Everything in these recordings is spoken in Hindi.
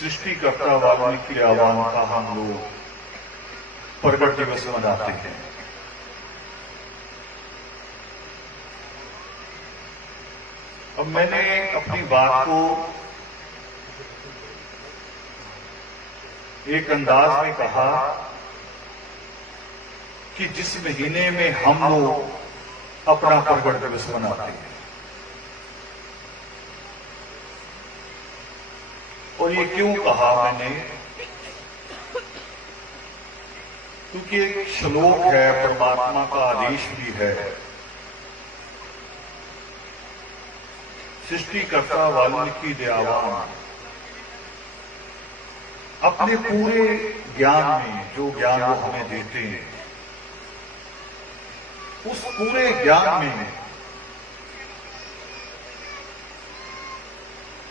सृष्टिकर्ता वाल्मीकि के आह्वान का हम लोग प्रकट दिवस मनाते हैं। अब मैंने अपनी बात को एक अंदाज में कहा कि जिस महीने में हम लोग अपना प्रकट दिवस मनाते हैं, और ये क्यों कहा मैंने, क्योंकि एक श्लोक है, परमात्मा का आदेश भी है। सृष्टिकर्ता वाल्मीकि दयावान अपने पूरे ज्ञान में जो ज्ञान वो हमें देते हैं, उस पूरे ज्ञान में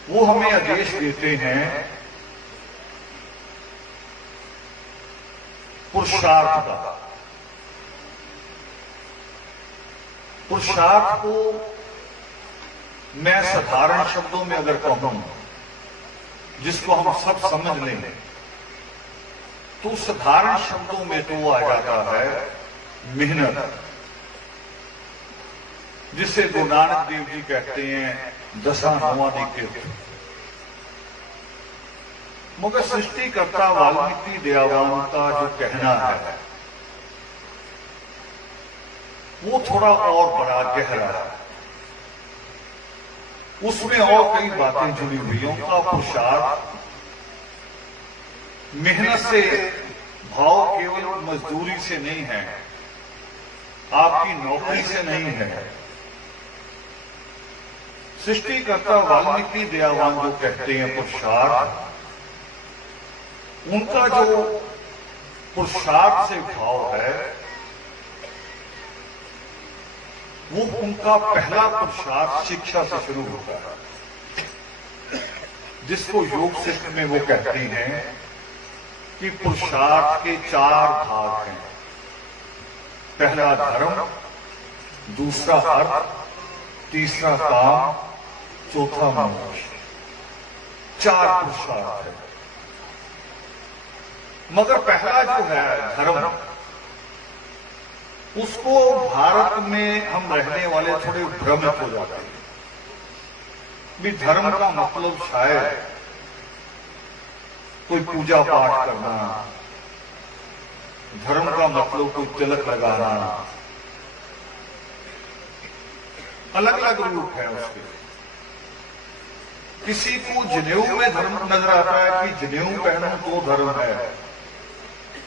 वो हमें आदेश देते हैं पुरुषार्थ का। पुरुषार्थ को मैं साधारण शब्दों में अगर कहूं, जिसको हम सब समझ लें, तो साधारण शब्दों में तो आ जाता है मेहनत, जिसे गुरु नानक देव जी कहते हैं दशा नवां तीर्थ। मगर सृष्टिकर्ता वाल्मीकि दयावान का जो कहना है वो थोड़ा और बड़ा गहरा है, उसमें और कई बातें जुड़ी हुई हैं। उनका पुरुषार्थ मेहनत से, भाव केवल मजदूरी से नहीं है, आपकी नौकरी से नहीं है। सृष्टिकर्ता वाल्मीकि दयावान जो कहते हैं पुरुषार्थ, उनका जो पुरुषार्थ से भाव है, वो उनका पहला पुरुषार्थ शिक्षा से शुरू होता है, जिसको योग शिक्षा में वो कहते हैं कि पुरुषार्थ के 4 भाग हैं। पहला धर्म, दूसरा अर्थ, तीसरा काम, चौथा मोक्ष। 4 पुरुषार्थ है। मगर पहला जो है धर्म, उसको भारत में हम रहने वाले थोड़े भ्रमित हो जाते हैं भी धर्म का मतलब शायद कोई पूजा पाठ करना, धर्म का मतलब कोई तिलक लगाना, अलग अलग रूप है उसके। किसी को जनेऊ में धर्म नजर आता है कि जनेऊ पहनो तो धर्म है,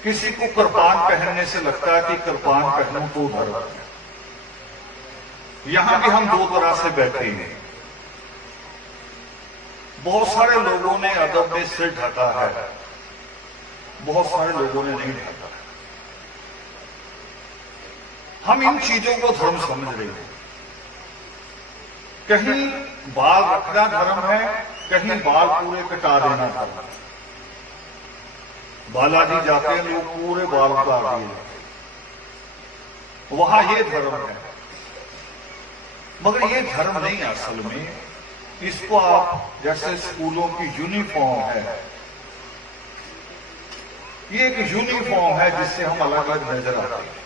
किसी को कृपान पहनने से लगता है कि कृपान पहनो तो धर्म है। यहां भी हम 2 तरह से बैठे हैं। बहुत सारे लोगों ने अदब में सिर ढका है, बहुत सारे लोगों ने नहीं ढका है। हम इन चीजों को धर्म समझ रहे हैं। कहीं बाल रखना धर्म है, कहीं बाल पूरे कटा देना धर्म है। बालाजी जाते हैं, लोग पूरे बाल उतार दिए, वहां ये धर्म है। मगर ये धर्म नहीं है असल में। इसको आप जैसे स्कूलों की यूनिफॉर्म है, ये एक यूनिफॉर्म है जिससे हम अलग अलग नजर आते हैं।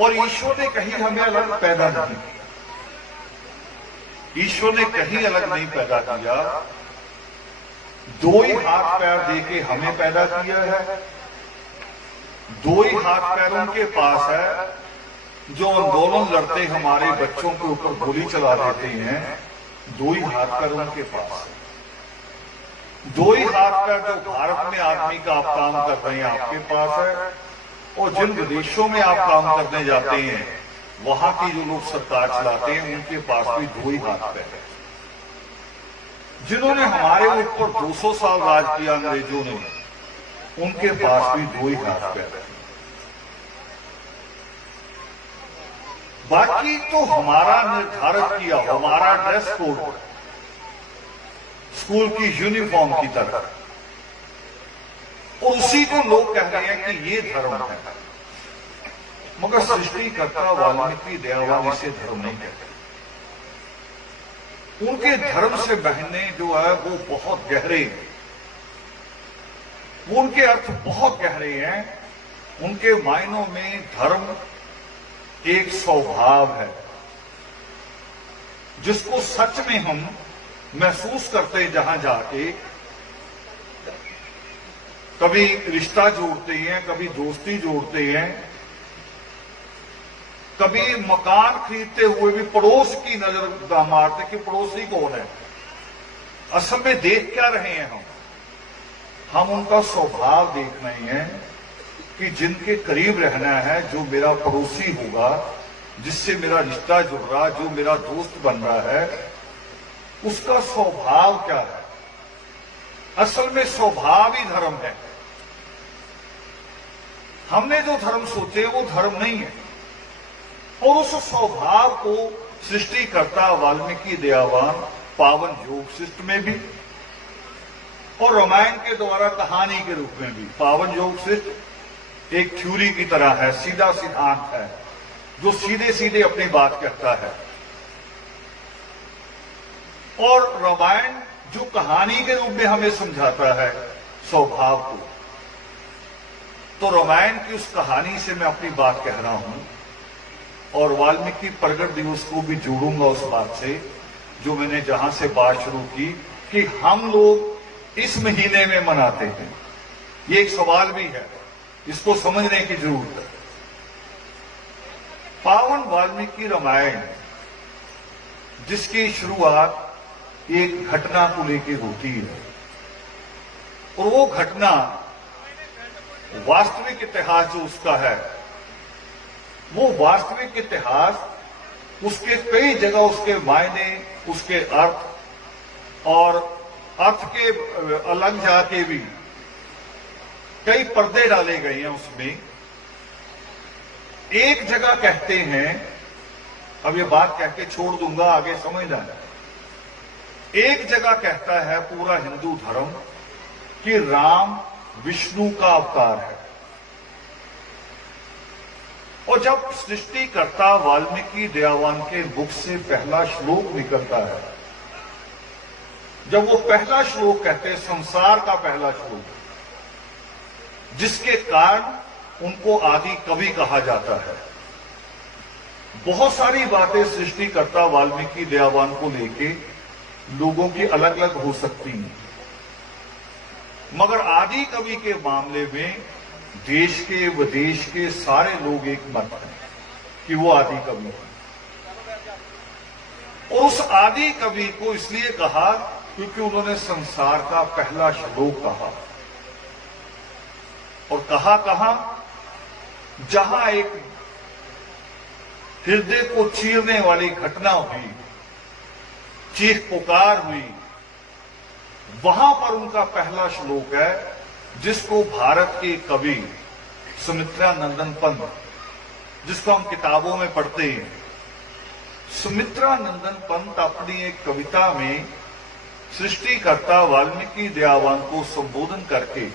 और ईश्वर ने कहीं हमें अलग पैदा नहीं किया, ईश्वर ने कहीं अलग नहीं पैदा किया। 2 ही हाथ पैर देके हमें पैदा किया है, 2 ही हाथ पैर उनके पास है जो आंदोलन लड़ते हमारे बच्चों के ऊपर गोली चला देते हैं। 2 ही हाथ पैर उनके पास है। 2 ही हाथ पैर जो भारत में आदमी का आप काम कर रहे हैं आपके पास है, और जिन विदेशों में आप काम करने जाते हैं वहां की जो लोग सरकार चलाते हैं उनके पास भी 2 ही हाथ पैर है। जिन्होंने हमारे ऊपर 200 साल राज किया अंग्रेजों ने, उनके पास भी 2 ही हाथ पैर है। बाकी तो हमारा निर्धारित किया, हमारा ड्रेस कोड स्कूल की यूनिफॉर्म की तरह, और उसी को लोग कह रहे हैं कि ये धर्म है। मगर सृष्टिकर्ता वाल्मीकि दयावान इसे धर्म नहीं कहते। उनके धर्म से बहने जो है वो बहुत गहरे हैं, वो उनके अर्थ बहुत गहरे हैं। उनके मायनों में धर्म एक स्वभाव है जिसको सच में हम महसूस करते हैं। जहां जाके कभी रिश्ता जोड़ते हैं, कभी दोस्ती जोड़ते हैं, कभी मकान खरीदते हुए भी पड़ोस की नजर मारते कि पड़ोसी कौन है। असल में देख क्या रहे हैं हम उनका स्वभाव देख रहे हैं कि जिनके करीब रहना है, जो मेरा पड़ोसी होगा, जिससे मेरा रिश्ता जुड़ रहा, जो मेरा दोस्त बन रहा है, उसका स्वभाव क्या है। असल में स्वभाव ही धर्म है। हमने जो धर्म सोचे वो धर्म नहीं है। और उस स्वभाव को सृष्टिकर्ता वाल्मीकि दयावान पावन योग शिष्ट में भी और रामायण के द्वारा कहानी के रूप में भी। पावन योग शिष्ट एक थ्योरी की तरह है, सीधा सिद्धांत है जो सीधे सीधे अपनी बात कहता है। और रामायण जो कहानी के रूप में हमें समझाता है स्वभाव को। तो रामायण की उस कहानी से मैं अपनी बात कह रहा हूं और वाल्मीकि प्रगट दिवस को भी जोड़ूंगा उस बात से जो मैंने जहां से बात शुरू की कि हम लोग इस महीने में मनाते हैं। ये एक सवाल भी है, इसको समझने की जरूरत है। पावन वाल्मीकि रामायण जिसकी शुरुआत एक घटना को लेकर होती है और वो घटना वास्तविक इतिहास जो उसका है, वो वास्तविक इतिहास उसके कई जगह उसके मायने, उसके अर्थ और अर्थ के अलग जाके भी कई पर्दे डाले गए हैं उसमें। एक जगह कहते हैं, अब ये बात कह के छोड़ दूंगा, आगे समझना है। एक जगह कहता है पूरा हिंदू धर्म कि राम विष्णु का अवतार है। और जब सृष्टिकर्ता वाल्मीकि दयावान के मुख से पहला श्लोक निकलता है, जब वो पहला श्लोक कहते हैं, संसार का पहला श्लोक, जिसके कारण उनको आदि कवि कहा जाता है। बहुत सारी बातें सृष्टिकर्ता वाल्मीकि दयावान को लेके लोगों की अलग अलग हो सकती हैं, मगर आदि कवि के मामले में देश के विदेश के सारे लोग एक मत हैं कि वो आदि कवि है। और उस आदि कवि को इसलिए कहा क्योंकि उन्होंने संसार का पहला श्लोक कहा। और कहा जहां एक हृदय को चीरने वाली घटना हुई, चीख पुकार हुई, वहां पर उनका पहला श्लोक है जिसको भारत के कवि सुमित्रा नंदन पंत, जिसको हम किताबों में पढ़ते हैं, सुमित्रा नंदन पंत अपनी एक कविता में सृष्टिकर्ता वाल्मीकि दयावान को संबोधन करके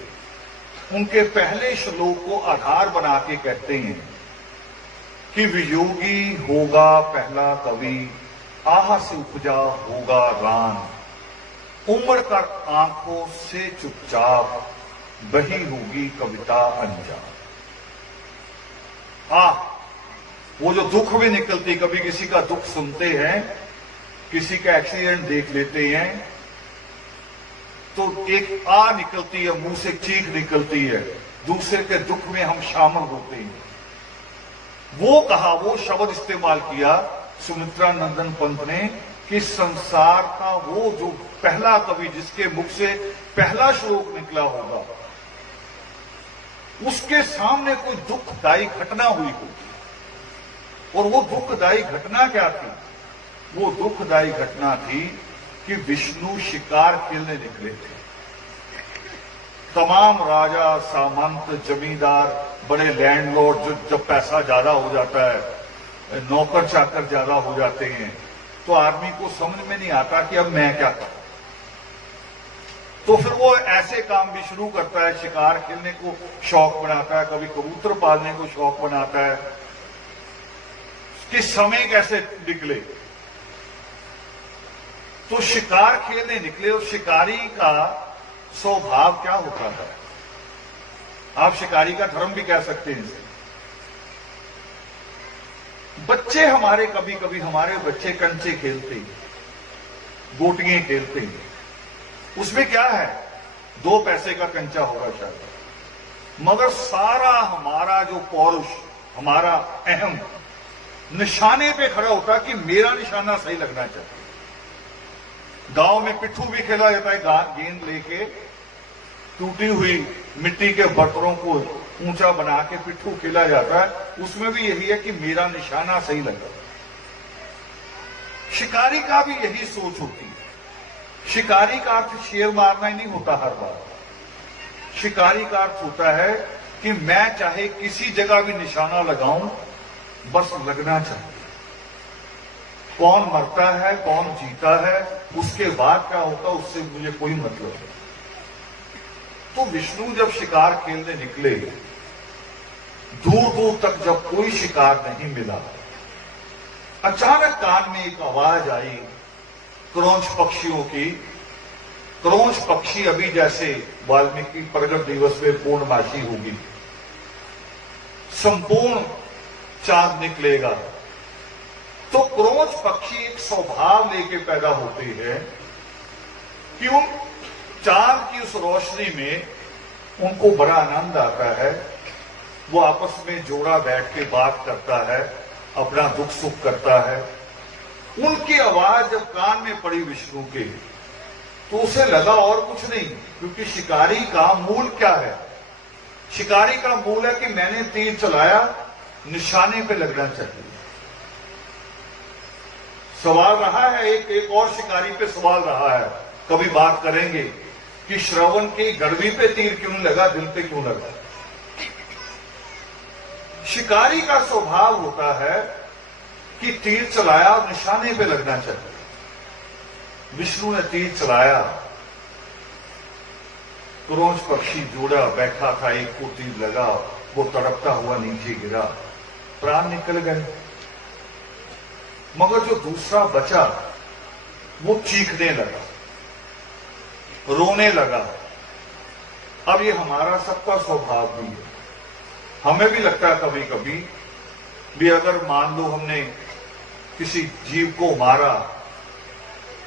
उनके पहले श्लोक को आधार बना के कहते हैं कि वियोगी होगा पहला कवि, आह से उपजा होगा रान, उमड़ कर आंखों से चुपचाप बही होगी कविता अनजान। वो जो दुख भी निकलती, कभी किसी का दुख सुनते हैं, किसी का एक्सीडेंट देख लेते हैं तो एक आ निकलती है, मुंह से चीख निकलती है, दूसरे के दुख में हम शामिल होते हैं। वो कहा, वो शब्द इस्तेमाल किया सुमित्रा नंदन पंत ने कि संसार का वो जो पहला कवि जिसके मुख से पहला श्लोक निकला होगा, उसके सामने कोई दुखदायी घटना हुई होगी। और वो दुखदायी घटना क्या थी? वो दुखदायी घटना थी कि विष्णु शिकार खेलने निकले थे। तमाम राजा, सामंत, जमींदार, बड़े लैंडलॉर्ड, जो जब पैसा ज्यादा हो जाता है, नौकर चाकर ज्यादा हो जाते हैं, तो आदमी को समझ में नहीं आता कि अब मैं क्या करूं। तो फिर वो ऐसे काम भी शुरू करता है, शिकार खेलने को शौक बनाता है, कभी कबूतर पालने को शौक बनाता है कि समय कैसे निकले। तो शिकार खेलने निकले और शिकारी का स्वभाव क्या होता है, आप शिकारी का धर्म भी कह सकते हैं इसे। बच्चे हमारे, कभी कभी हमारे बच्चे कंचे खेलते हैं, गोटियां खेलते हैं, उसमें क्या है, 2 पैसे का कंचा होगा शायद, मगर सारा हमारा जो पौरुष, हमारा अहम निशाने पे खड़ा होता कि मेरा निशाना सही लगना चाहिए। गांव में पिट्ठू भी खेला जाता है, गेंद लेके टूटी हुई मिट्टी के बर्तनों को ऊंचा बना के पिट्ठू खेला जाता है, उसमें भी यही है कि मेरा निशाना सही लगे। शिकारी का भी यही सोच होती है। शिकारी का अर्थ शेर मारना ही नहीं होता हर बार। शिकारी का अर्थ होता है कि मैं चाहे किसी जगह भी निशाना लगाऊं, बस लगना चाहिए। कौन मरता है, कौन जीता है, उसके बाद क्या होता, उससे मुझे कोई मतलब नहीं। तो विष्णु जब शिकार खेलने निकले, दूर दूर तक जब कोई शिकार नहीं मिला, अचानक कान में एक आवाज आई क्रौंच पक्षियों की। क्रौंच पक्षी अभी जैसे वाल्मीकि प्रगट दिवस में पूर्णमासी होगी, संपूर्ण चांद निकलेगा, तो क्रौंच पक्षी एक स्वभाव लेके पैदा होते हैं कि उन चांद की उस रोशनी में उनको बड़ा आनंद आता है। वो आपस में जोड़ा बैठ के बात करता है, अपना दुख सुख करता है। उनकी आवाज जब कान में पड़ी विष्णु के, तो उसे लगा और कुछ नहीं, क्योंकि शिकारी का मूल क्या है, शिकारी का मूल है कि मैंने तीर चलाया, निशाने पे लगना चाहिए। सवाल रहा है, एक और शिकारी पे सवाल रहा है, कभी बात करेंगे कि श्रवण की गड़वी पे तीर क्यों लगा, दिल पे क्यों लगा। शिकारी का स्वभाव होता है कि तीर चलाया और निशाने पे लगना चाहिए। विष्णु ने तीर चलाया, क्रौंच पक्षी जोड़ा बैठा था, एक को तीर लगा, वो तड़पता हुआ नीचे गिरा, प्राण निकल गए। मगर जो दूसरा बचा वो चीखने लगा, रोने लगा। अब ये हमारा सबका स्वभाव भी है। हमें भी लगता है कभी कभी भी, अगर मान लो हमने किसी जीव को मारा,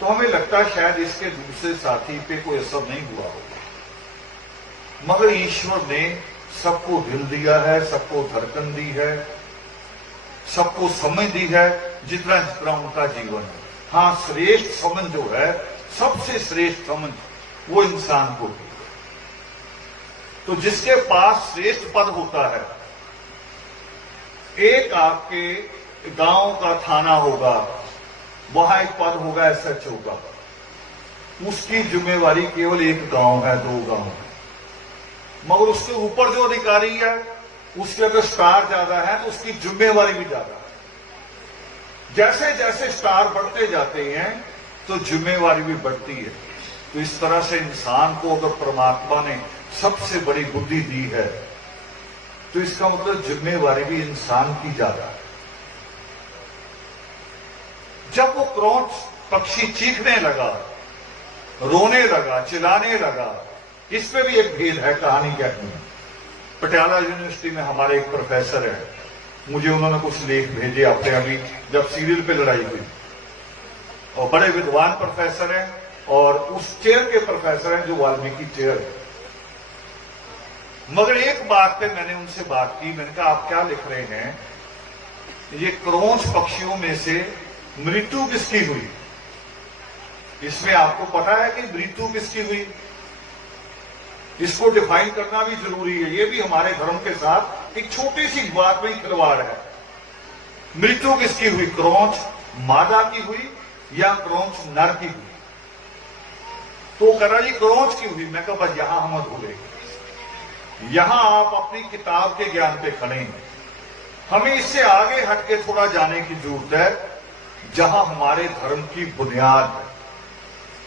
तो हमें लगता है शायद इसके दूसरे साथी पे कोई असर नहीं हुआ होगा। मगर ईश्वर ने सबको दिल दिया है, सबको धड़कन दी है, सबको समझ दी है, जितना जितना उनका जीवन है। हाँ, श्रेष्ठ समझ जो है, सबसे श्रेष्ठ समझ वो इंसान को दी। तो जिसके पास श्रेष्ठ पद होता है, एक आपके गांव का थाना होगा, वहां एक पद होगा एसएचओ का, उसकी जिम्मेवारी केवल एक गांव है, 2 गांव है। मगर उसके ऊपर जो अधिकारी है, उसके अगर स्टार ज्यादा है तो उसकी जिम्मेवारी भी ज्यादा है। जैसे जैसे स्टार बढ़ते जाते हैं तो जिम्मेवारी भी बढ़ती है। तो इस तरह से इंसान को अगर परमात्मा ने सबसे बड़ी बुद्धि दी है, तो इसका मतलब जिम्मेवारी भी इंसान की ज्यादा है। जब वो क्रौंच पक्षी चीखने लगा, रोने लगा, चिल्लाने लगा, इस पे भी एक भेद है कहानी कहने में। पटियाला यूनिवर्सिटी में हमारे एक प्रोफेसर है, मुझे उन्होंने कुछ लेख भेजे अपने, अभी जब सीरियल पे लड़ाई हुई, और बड़े विद्वान प्रोफेसर हैं, और उस चेयर के प्रोफेसर हैं जो वाल्मीकि चेयर है। मगर एक बात पे मैंने उनसे बात की, मैंने कहा आप क्या लिख रहे हैं, ये क्रौंच पक्षियों में से मृत्यु किसकी हुई, इसमें आपको पता है कि मृत्यु किसकी हुई? इसको डिफाइन करना भी जरूरी है। ये भी हमारे धर्म के साथ एक छोटी सी बात में खिलवाड़ है। मृत्यु किसकी हुई, क्रौंच मादा की हुई या क्रौंच नर की हुई? तो कह रहा जी क्रौंच की हुई। मैं कहा बस यहां हम भूले, यहां आप अपनी किताब के ज्ञान पे खड़े हैं। हमें इससे आगे हटके थोड़ा जाने की जरूरत है, जहां हमारे धर्म की बुनियाद है।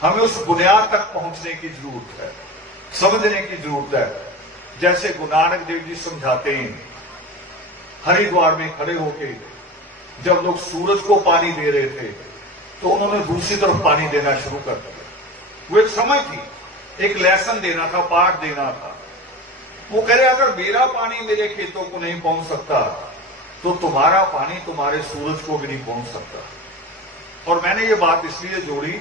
हमें उस बुनियाद तक पहुंचने की जरूरत है, समझने की जरूरत है। जैसे गुरु नानक देव जी समझाते हैं, हरिद्वार में खड़े होके जब लोग सूरज को पानी दे रहे थे, तो उन्होंने दूसरी तरफ पानी देना शुरू कर दिया। वो एक समय थी, एक लेसन देना था, पाठ देना था। वो कह रहे अगर मेरा पानी मेरे खेतों को नहीं पहुंच सकता तो तुम्हारा पानी तुम्हारे सूरज को भी नहीं पहुंच सकता। और मैंने ये बात इसलिए जोड़ी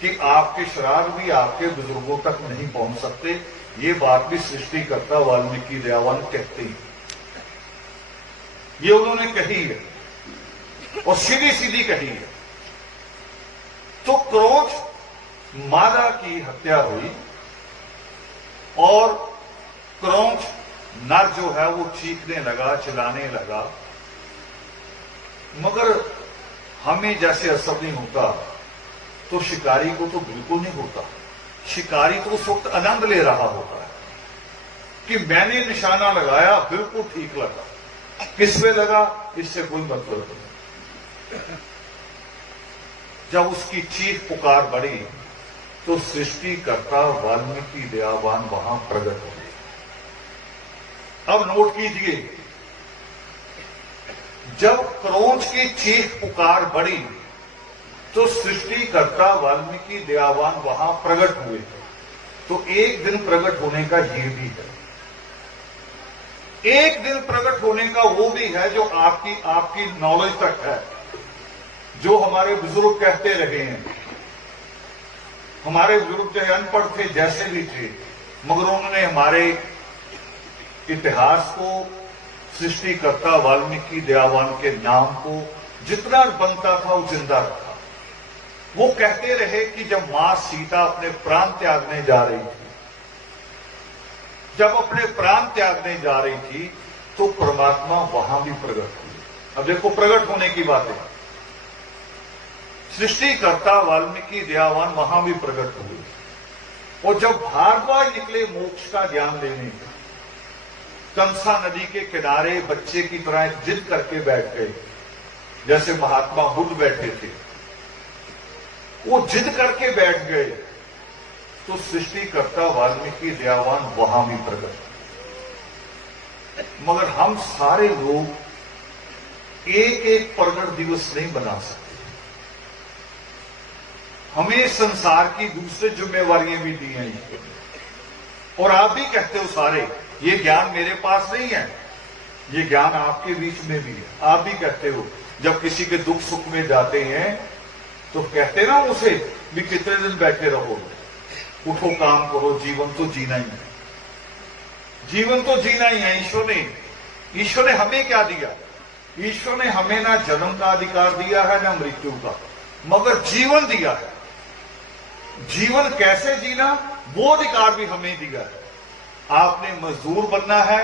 कि आपके श्राद्ध भी आपके बुजुर्गों तक नहीं पहुंच सकते। ये बात भी सृष्टिकर्ता वाल्मीकि दयावान कहते हैं, ये उन्होंने कही है और सीधी सीधी कही है। तो क्रोध मादा की हत्या हुई और क्रौंच नर जो है वो चीखने लगा, चिल्लाने लगा, मगर हमें जैसे असर नहीं होता तो शिकारी को तो बिल्कुल नहीं होता। शिकारी तो उस वक्त आनंद ले रहा होता है कि मैंने निशाना लगाया, बिल्कुल ठीक लगा। किस पे लगा इससे कोई मतलब नहीं। जब उसकी चीख पुकार बढ़ी तो सृष्टिकर्ता वाल्मीकि दयावान वहां प्रकट हो गए। अब नोट कीजिए, जब क्रौंच की चीख पुकार बढ़ी तो सृष्टिकर्ता वाल्मीकि दयावान वहां प्रकट हुए। तो एक दिन प्रकट होने का ये भी है, एक दिन प्रकट होने का वो भी है जो आपकी नॉलेज तक है, जो हमारे बुजुर्ग कहते रहे हैं। हमारे बुजुर्ग चाहे अनपढ़ थे, जैसे भी थे, मगर उन्होंने हमारे इतिहास को, सृष्टिकर्ता वाल्मीकि दयावान के नाम को जितना बनता था वो जिंदा रखा। वो कहते रहे कि जब मां सीता अपने प्राण त्यागने जा रही थी, जब अपने प्राण त्यागने जा रही थी तो परमात्मा वहां भी प्रकट हुए। अब देखो प्रकट होने की बात है, सृष्टिकर्ता वाल्मीकि दयावान वहां भी प्रकट हुए। और जब भारद्वाज निकले मोक्ष का ज्ञान देने, कंसा नदी के किनारे बच्चे की तरह एक जिद करके बैठ गए, जैसे महात्मा बुद्ध बैठे थे, वो जिद करके बैठ गए तो सृष्टिकर्ता वाल्मीकि दयावान वहां भी प्रकट। मगर हम सारे लोग एक एक प्रगट दिवस नहीं बना सकते। हमें संसार की दूसरी जिम्मेवारियां भी दी हैं। और आप भी कहते हो सारे, ये ज्ञान मेरे पास नहीं है, ये ज्ञान आपके बीच में भी है। आप भी कहते हो, जब किसी के दुख सुख में जाते हैं तो कहते ना उसे भी कितने दिन बैठे रहो, उठो काम करो, जीवन तो जीना ही है, जीवन तो जीना ही है। ईश्वर ने हमें क्या दिया? ईश्वर ने हमें ना जन्म का अधिकार दिया है ना मृत्यु का, मगर जीवन दिया है। जीवन कैसे जीना वो अधिकार भी हमें दिया है। आपने मजदूर बनना है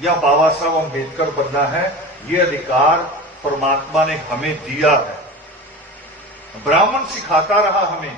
या बाबा साहब अम्बेडकर बनना है, ये अधिकार परमात्मा ने हमें दिया है। ब्राह्मण सिखाता रहा हमें